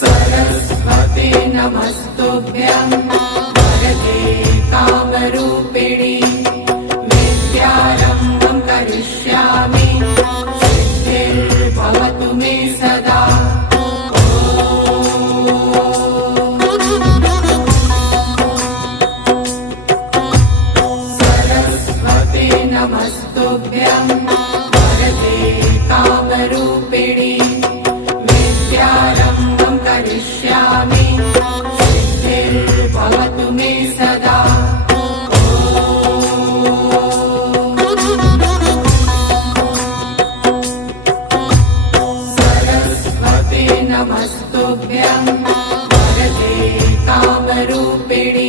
सरस्वते नमस्तुभ्यं वरदे कामरूपिणि विद्यारम्भं करिष्यामि सिद्धिर्भवतु मे सदा। सरस्वते नमस्तुभ्यं वरदे कामरूपिणि विद्यारम्भं करिष्यामि सिद्धिर्भवतु मे सदा। सरस्वते नमस्तुभ्यं वरदे कामरूपिणि